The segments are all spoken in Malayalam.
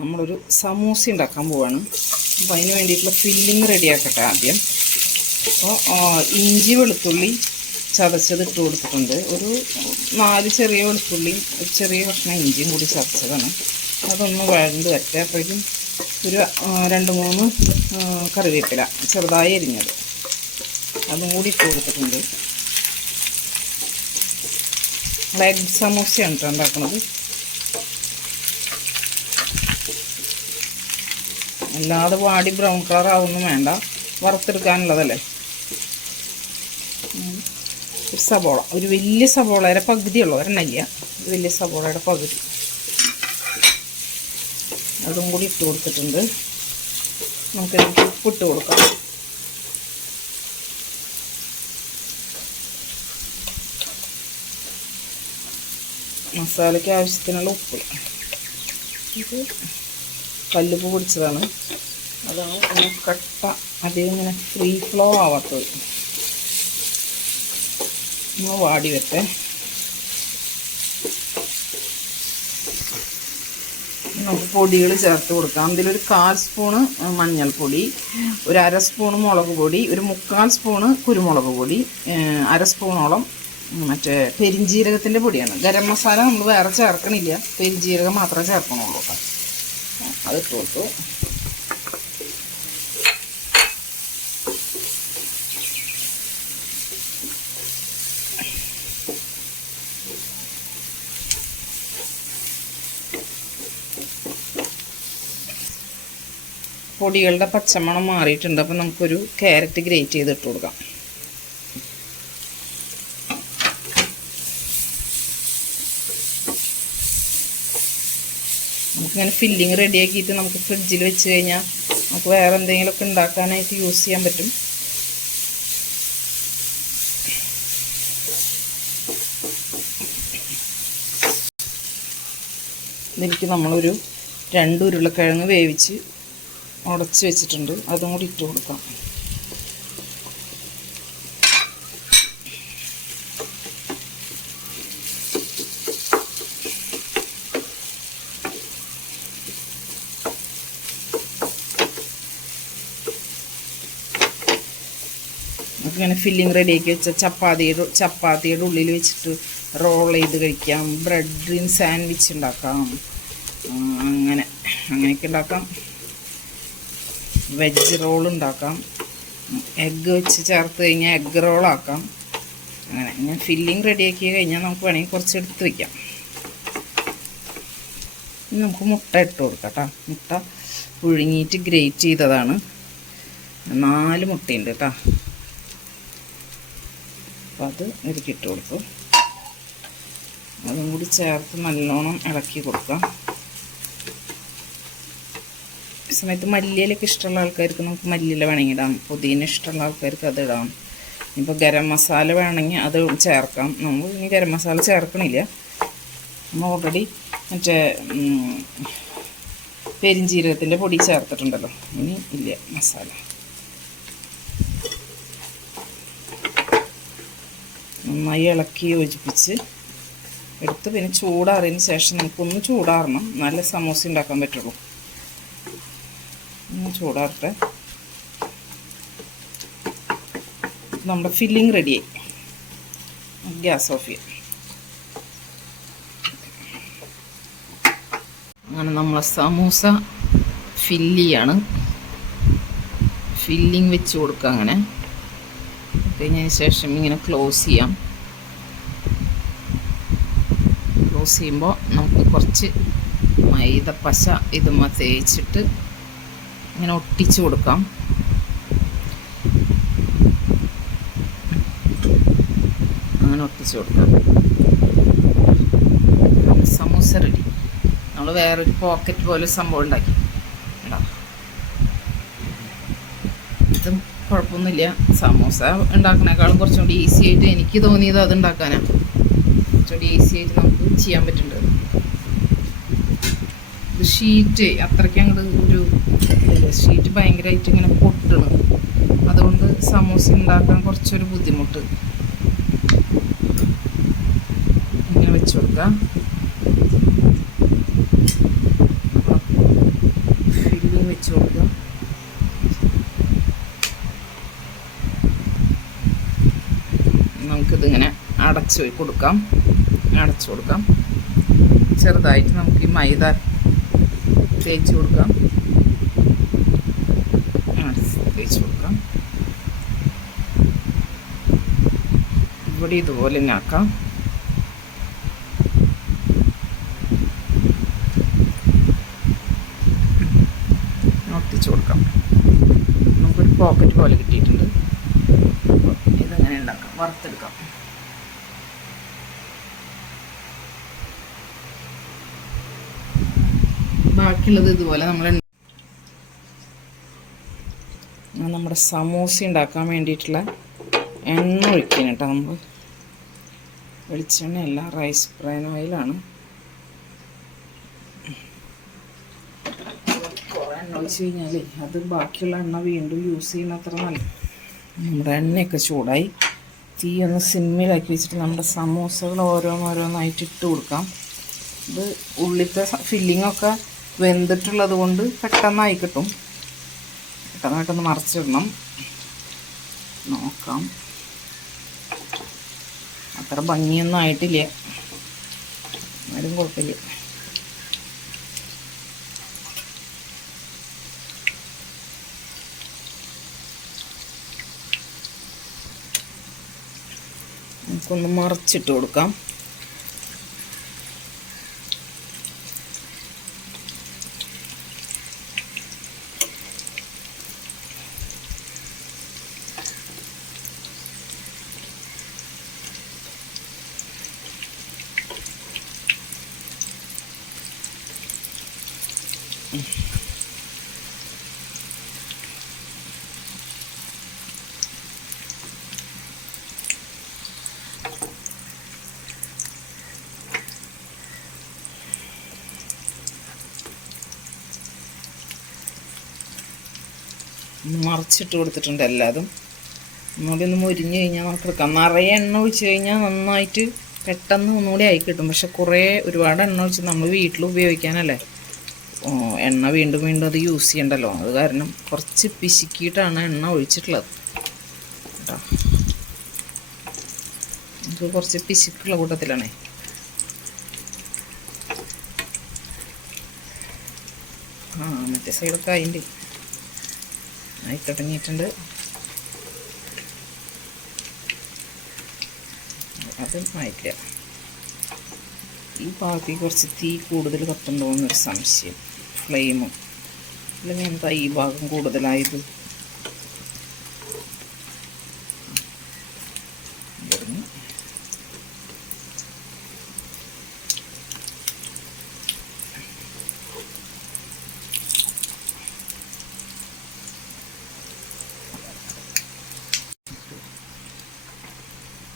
നമ്മളൊരു സമൂസ ഉണ്ടാക്കാൻ പോവാണ്. അപ്പോൾ അതിന് വേണ്ടിയിട്ടുള്ള ഫില്ലിങ് റെഡിയാക്കട്ടെ ആദ്യം. അപ്പോൾ ഇഞ്ചി വെളുത്തുള്ളി ചതച്ചത് ഇട്ട് കൊടുത്തിട്ടുണ്ട്. ഒരു 4 ചെറിയ വെളുത്തുള്ളിയും ഒരു ചെറിയ കഷ്ണം ഇഞ്ചിയും കൂടി ചതച്ചതാണ്. അതൊന്ന് വഴണ്ട് വരട്ടെ. അപ്പോഴേക്കും ഒരു 2-3 കറിവേപ്പില ചെറുതായി എരിഞ്ഞത് അതും കൂടി ഇട്ട് കൊടുത്തിട്ടുണ്ട്. എഗ് സമൂസയാണ് കേട്ടോ ഉണ്ടാക്കുന്നത്. അല്ലാതെ വാടി ബ്രൗൺ കളർ ആവുന്നു വേണ്ട, വറുത്തെടുക്കാനുള്ളതല്ലേ. ഒരു സബോള, ഒരു വലിയ സബോളയുടെ പകുതിയുള്ളൂ, ഒരെണ്ണല്ല, ഒരു വലിയ സബോളയുടെ പകുതി അതും കൂടി ഇട്ട് കൊടുത്തിട്ടുണ്ട്. നമുക്കിതിലേക്ക് ഉപ്പിട്ട് കൊടുക്കാം. മസാലയ്ക്ക് ആവശ്യത്തിനുള്ള ഉപ്പ്. ഇത് കല്ലുപ്പ് പൊടിച്ചതാണ്. അതാണ് ഇങ്ങനെ കട്ട അധികം ഇങ്ങനെ ഫ്രീ ഫ്ലോ ആവാത്തത്. നമ്മൾ വാടി വെട്ടെ. നമുക്ക് പൊടികൾ ചേർത്ത് കൊടുക്കാം. ഇതിലൊരു 1/4 സ്പൂണ് മഞ്ഞൾപ്പൊടി, ഒരു 1/2 സ്പൂണ് മുളക് പൊടി, ഒരു 3/4 സ്പൂണ് കുരുമുളക് പൊടി, 1/2 സ്പൂണോളം മറ്റേ പെരിഞ്ജീരകത്തിൻ്റെ പൊടിയാണ്. ഗരം മസാല നമ്മൾ വേറെ ചേർക്കണില്ല, പെരിഞ്ജീരകം മാത്രമേ ചേർക്കണുള്ളൂ കേട്ടോ. അതിട്ട് കൊടുത്തു. പൊടികളുടെ പച്ചമണം മാറിയിട്ടുണ്ട്. അപ്പം നമുക്കൊരു ക്യാരറ്റ് ഗ്രേറ്റ് ചെയ്തിട്ട് കൊടുക്കാം. നമുക്കിങ്ങനെ ഫില്ലിങ് റെഡിയാക്കിയിട്ട് നമുക്ക് ഫ്രിഡ്ജിൽ വെച്ച് കഴിഞ്ഞാൽ നമുക്ക് വേറെ എന്തെങ്കിലുമൊക്കെ ഉണ്ടാക്കാനായിട്ട് യൂസ് ചെയ്യാൻ പറ്റും. ഇതിലേക്ക് നമ്മളൊരു 2 ഉരുളക്കിഴങ്ങ് വേവിച്ച് ഉടച്ച് വെച്ചിട്ടുണ്ട്, അതും കൂടി ഇട്ട് കൊടുക്കാം. ഇങ്ങനെ ഫില്ലിങ് റെഡിയാക്കി വെച്ച ചപ്പാത്തിയുടെ ഉള്ളിൽ വെച്ചിട്ട് റോൾ ചെയ്ത് കഴിക്കാം. ബ്രെഡിൻ സാൻഡ്വിച്ച് ഉണ്ടാക്കാം, അങ്ങനെയൊക്കെ ഉണ്ടാക്കാം. വെജ് റോൾ ഉണ്ടാക്കാം, എഗ്ഗ് വെച്ച് ചേർത്ത് കഴിഞ്ഞാൽ എഗ്ഗ് റോളാക്കാം. അങ്ങനെ ഫില്ലിങ് റെഡിയാക്കി കഴിഞ്ഞാൽ നമുക്ക് വേണമെങ്കിൽ കുറച്ച് എടുത്ത് വയ്ക്കാം. ഇനി നമുക്ക് മുട്ട ഇട്ട് കൊടുക്കാം കേട്ടോ. മുട്ട പുഴുങ്ങിയിട്ട് ഗ്രേറ്റ് ചെയ്തതാണ്. 4 മുട്ടയുണ്ട് കേട്ടോ. അപ്പോൾ അത് ഇട്ട് കൊടുത്തു. അതും കൂടി ചേർത്ത് നല്ലോണം ഇളക്കി കൊടുക്കാം. ഈ സമയത്ത് മല്ലിയിലൊക്കെ ഇഷ്ടമുള്ള ആൾക്കാർക്ക് നമുക്ക് മല്ലിയില വേണമെങ്കിൽ ഇടാം, പുതിന ഇഷ്ടമുള്ള ആൾക്കാർക്ക് അത് ഇടാം. ഇപ്പോൾ ഗരം മസാല വേണമെങ്കിൽ അത് ചേർക്കാം. നമ്മൾ ഇനി ഗരം മസാല ചേർക്കണില്ല, നമ്മൾ ഓൾറെഡി മറ്റേ പെരിഞ്ജീരകത്തിൻ്റെ പൊടി ചേർത്തിട്ടുണ്ടല്ലോ, ഇനി ഇല്ല മസാല. നന്നായി ഇളക്കി യോജിപ്പിച്ച് എടുത്ത് പിന്നെ ചൂടാറിയതിന് ശേഷം നമുക്കൊന്ന് ചൂടാറണം, നല്ല സമൂസ ഉണ്ടാക്കാൻ പറ്റുള്ളൂ. ഒന്ന് ചൂടാറട്ടെ. നമ്മുടെ ഫില്ലിങ് റെഡിയായി. ഗ്യാസ് ഓഫ് ചെയ്യാം. അങ്ങനെ നമ്മളെ സമൂസ ഫില്ലിയാണ്. ഫില്ലിങ് വെച്ച് കൊടുക്കുക. അങ്ങനെ കഴിഞ്ഞതിന് ശേഷം ഇങ്ങനെ ക്ലോസ് ചെയ്യാം. ക്ലോസ് ചെയ്യുമ്പോൾ നമുക്ക് കുറച്ച് മൈദപ്പശ ഇതുമ്മ തേച്ചിട്ട് ഇങ്ങനെ ഒട്ടിച്ച് കൊടുക്കാം. അങ്ങനെ ഒട്ടിച്ച് കൊടുക്കാം. സമൂസ റെഡി. നമ്മൾ വേറൊരു പോക്കറ്റ് പോലെ സംഭവം ഉണ്ടാക്കി. ഇതും കുഴപ്പമൊന്നുമില്ല. സമൂസ ഉണ്ടാക്കണേക്കാളും കുറച്ചും കൂടി ഈസി ആയിട്ട് എനിക്ക് തോന്നിയത് അത് ഉണ്ടാക്കാനാണ്. കുറച്ചുകൂടി ഈസി ആയിട്ട് നമുക്ക് ചെയ്യാൻ പറ്റുന്നുണ്ട്. ഇത് ഷീറ്റ് അത്രയ്ക്ക് അങ്ങോട്ട് ഒരു ഷീറ്റ് ഭയങ്കരമായിട്ട് ഇങ്ങനെ പൊട്ടണം. അതുകൊണ്ട് സമൂസ ഉണ്ടാക്കാൻ കുറച്ചൊരു ബുദ്ധിമുട്ട്. ഇങ്ങനെ വെച്ച് കൊടുക്കാം. ഒഴിച്ചു കൊടുക്കുക. നമുക്കിതിങ്ങനെ അടച്ചു കൊടുക്കാം. ചെറുതായിട്ട് നമുക്ക് ഈ മൈദ തേച്ച് കൊടുക്കാം. ഇവിടെ ഇതുപോലെ തന്നെ ആക്കാം. ഒട്ടിച്ചു കൊടുക്കാം. നമുക്കൊരു പോക്കറ്റ് പോലെ കിട്ടിയിട്ടുണ്ട്. ഇതെങ്ങനെ ഉണ്ടാക്കാം, വറുത്തെടുക്കാം. ബാക്കിയുള്ളത് ഇതുപോലെ നമ്മുടെ സമൂസ ഉണ്ടാക്കാൻ വേണ്ടിയിട്ടുള്ള എണ്ണ ഒഴിക്കണം കേട്ടോ. നമ്മൾ വെളിച്ചെണ്ണയല്ല, റൈസ് ബ്രാൻ ഓയിലാണ്. കുറേ എണ്ണ ഒഴിച്ച് കഴിഞ്ഞാൽ അത് ബാക്കിയുള്ള എണ്ണ വീണ്ടും യൂസ് ചെയ്യുന്ന അത്ര നല്ല. നമ്മുടെ എണ്ണയൊക്കെ ചൂടായി. തീ ഒന്ന് സിമ്മിലാക്കി വെച്ചിട്ട് നമ്മുടെ സമൂസകൾ ഓരോന്നോരോന്നായിട്ട് ഇട്ട് കൊടുക്കാം. ഇത് ഉള്ളിലത്തെ ഫില്ലിങ്ങൊക്കെ വെന്തിട്ടുള്ളത് കൊണ്ട് പെട്ടെന്നായി കിട്ടും. പെട്ടെന്നായിട്ടൊന്ന് മറിച്ചിടണം. നോക്കാം, അത്ര ഭംഗിയൊന്നും ആയിട്ടില്ല, ആരും കുഴപ്പമില്ല. നമുക്കൊന്ന് മറിച്ചിട്ട് കൊടുക്കാം. മറിച്ചിട്ട് കൊടുത്തിട്ടുണ്ട് എല്ലാതും. ഒന്നുകൂടി ഒന്ന് മുരിഞ്ഞ് കഴിഞ്ഞാൽ നമുക്ക് എടുക്കാം. നിറയെ എണ്ണ ഒഴിച്ച് കഴിഞ്ഞാൽ നന്നായിട്ട് പെട്ടെന്ന് ഒന്നുകൂടി ആയി കിട്ടും. പക്ഷെ ഒരുപാട് എണ്ണ ഒഴിച്ച് നമ്മൾ വീട്ടിൽ ഉപയോഗിക്കാനല്ലേ, എണ്ണ വീണ്ടും വീണ്ടും അത് യൂസ് ചെയ്യണ്ടല്ലോ. അത് കാരണം കുറച്ച് പിശുക്കിയിട്ടാണ് എണ്ണ ഒഴിച്ചിട്ടുള്ളത് കേട്ടോ. നമുക്ക് കുറച്ച് പിശുക്കുള്ള കൂട്ടത്തിലാണേ. മറ്റേ സൈഡൊക്കെ അതിൻ്റെ ആയി തുടങ്ങിയിട്ടുണ്ട്. അതും ആയിട്ടില്ല. ഈ ഭാഗത്തേക്ക് കുറച്ച് തീ കൂടുതൽ കത്തുണ്ടോ എന്നൊരു സംശയം. ഫ്ലെയിമും അല്ലെങ്കിൽ എന്താ ഈ ഭാഗം കൂടുതലായത്?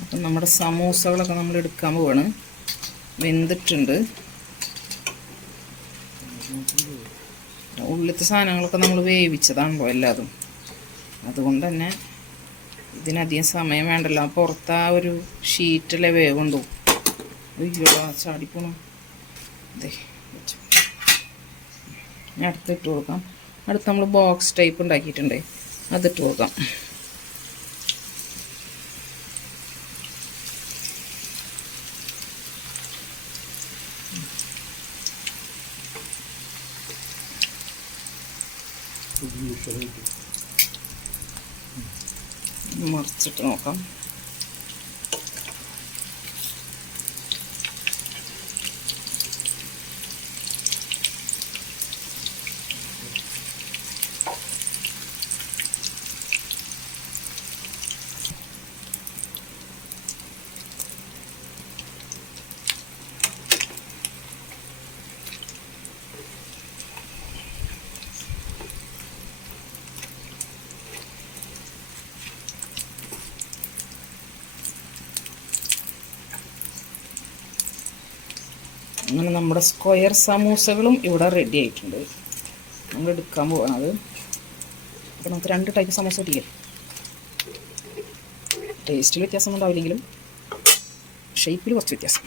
അപ്പം നമ്മുടെ സമൂസകളൊക്കെ നമ്മൾ എടുക്കാൻ പോവാണ്. വെന്തിട്ടുണ്ട്. ഉള്ളിലത്തെ സാധനങ്ങളൊക്കെ നമ്മൾ വേവിച്ചതാണല്ലോ എല്ലാതും. അതുകൊണ്ട് തന്നെ ഇതിനധികം സമയം വേണ്ടല്ലോ. പുറത്ത് ആ ഒരു ഷീറ്റിലെ വേവുണ്ടോ. അയ്യോ ചാടിപ്പോണം. അതെ, ഞാൻ അടുത്തിട്ട് കൊടുക്കാം. അടുത്ത് നമ്മൾ ബോക്സ് ടൈപ്പ് ഉണ്ടാക്കിയിട്ടുണ്ടേ, അതിട്ട് കൊടുക്കാം. മറിച്ചിട്ട് നോക്കാം. അങ്ങനെ നമ്മുടെ സ്ക്വയർ സമൂസകളും ഇവിടെ റെഡി ആയിട്ടുണ്ട്. നമ്മൾ എടുക്കാൻ പോകണത്. അപ്പോൾ നമുക്ക് 2 ടൈപ്പ് സമൂസ കിട്ടിയില്ലേ. ടേസ്റ്റിൽ വ്യത്യാസം ഉണ്ടാവില്ലെങ്കിലും ഷേപ്പിൽ കുറച്ച് വ്യത്യാസം.